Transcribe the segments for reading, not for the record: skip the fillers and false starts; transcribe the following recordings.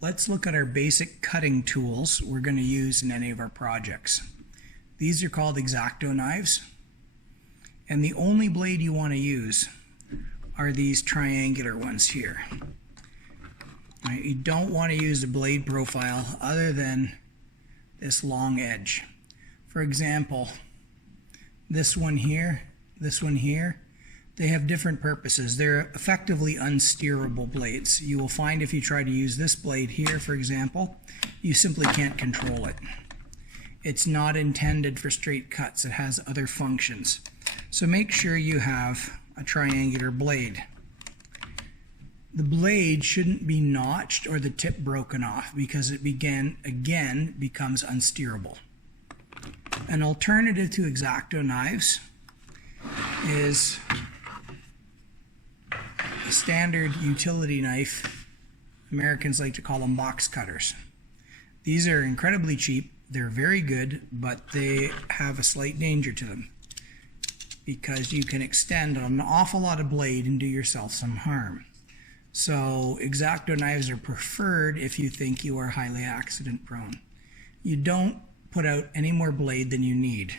let's look at our basic cutting tools we're going to use in any of our projects. These are called X-Acto knives, and the only blade you want to use are these triangular ones here. Right, you don't want to use a blade profile other than this long edge. For example, this one here, they have different purposes. They're effectively unsteerable blades. You will find if you try to use this blade here, for example, you simply can't control it. It's not intended for straight cuts. It has other functions. So make sure you have a triangular blade. The blade shouldn't be notched or the tip broken off because it again becomes unsteerable. An alternative to X-Acto knives is a standard utility knife. Americans like to call them box cutters. These are incredibly cheap. They're very good, but they have a slight danger to them because you can extend an awful lot of blade and do yourself some harm. So X-Acto knives are preferred if you think you are highly accident prone. You don't put out any more blade than you need,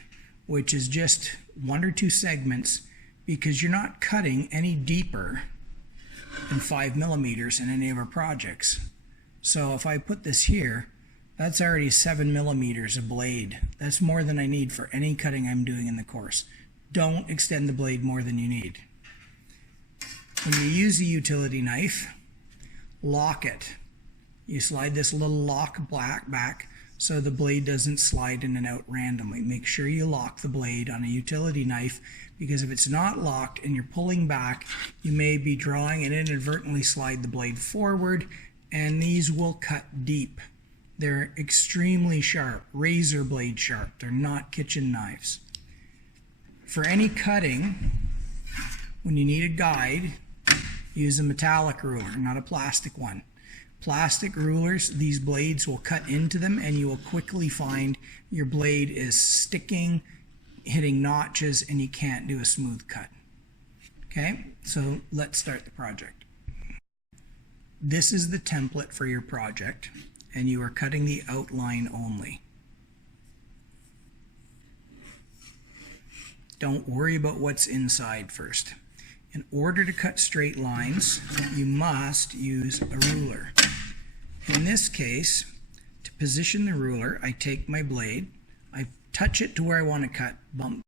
which is just 1 or 2 segments, because you're not cutting any deeper than 5 millimeters in any of our projects. So if I put this here, that's already 7 millimeters of blade. That's more than I need for any cutting I'm doing in the course. Don't extend the blade more than you need. When you use a utility knife, lock it. You slide this little lock back so the blade doesn't slide in and out randomly. Make sure you lock the blade on a utility knife, because if it's not locked and you're pulling back, you may be drawing and inadvertently slide the blade forward, and these will cut deep. They're extremely sharp, razor blade sharp. They're not kitchen knives. For any cutting, when you need a guide, use a metallic ruler, not a plastic one. Plastic rulers, these blades will cut into them and you will quickly find your blade is sticking, hitting notches, and you can't do a smooth cut. Okay, so let's start the project. This is the template for your project, and you are cutting the outline only. Don't worry about what's inside first. In order to cut straight lines, you must use a ruler. In this case, to position the ruler, I take my blade, I touch it to where I want to cut, bump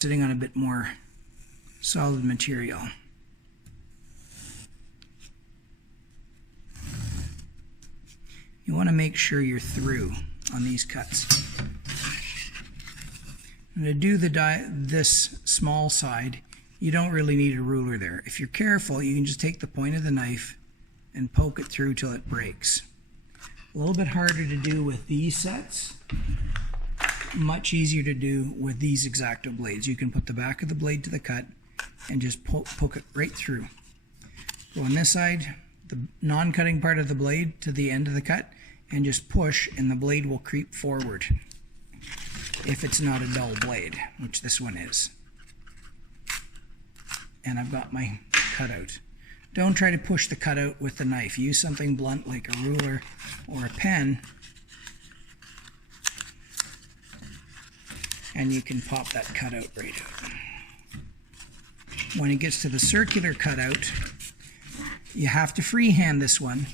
sitting on a bit more solid material. You want to make sure you're through on these cuts. And to do this small side, you don't really need a ruler there. If you're careful, you can just take the point of the knife and poke it through till it breaks. A little bit harder to do with these sets, much easier to do with these X-Acto blades. You can put the back of the blade to the cut and just poke it right through. Go on this side, the non-cutting part of the blade to the end of the cut, and just push, and the blade will creep forward if it's not a dull blade, which this one is. And I've got my cutout. Don't try to push the cutout with the knife. Use something blunt like a ruler or a pen, and you can pop that cutout right out. When it gets to the circular cutout, you have to freehand this one,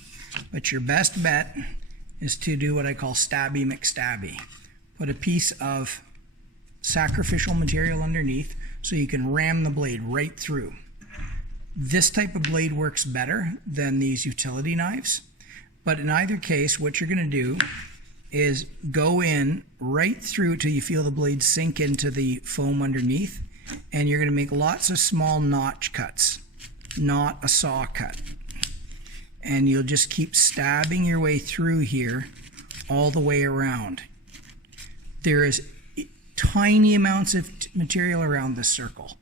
but your best bet is to do what I call stabby McStabby. Put a piece of sacrificial material underneath so you can ram the blade right through. This type of blade works better than these utility knives, but in either case, what you're going to do is go in right through till you feel the blade sink into the foam underneath, and you're going to make lots of small notch cuts, not a saw cut. And you'll just keep stabbing your way through here all the way around. There is tiny amounts of material around this circle.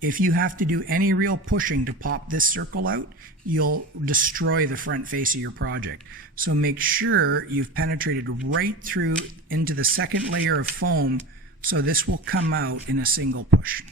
If you have to do any real pushing to pop this circle out, you'll destroy the front face of your project. So make sure you've penetrated right through into the second layer of foam, so this will come out in a single push.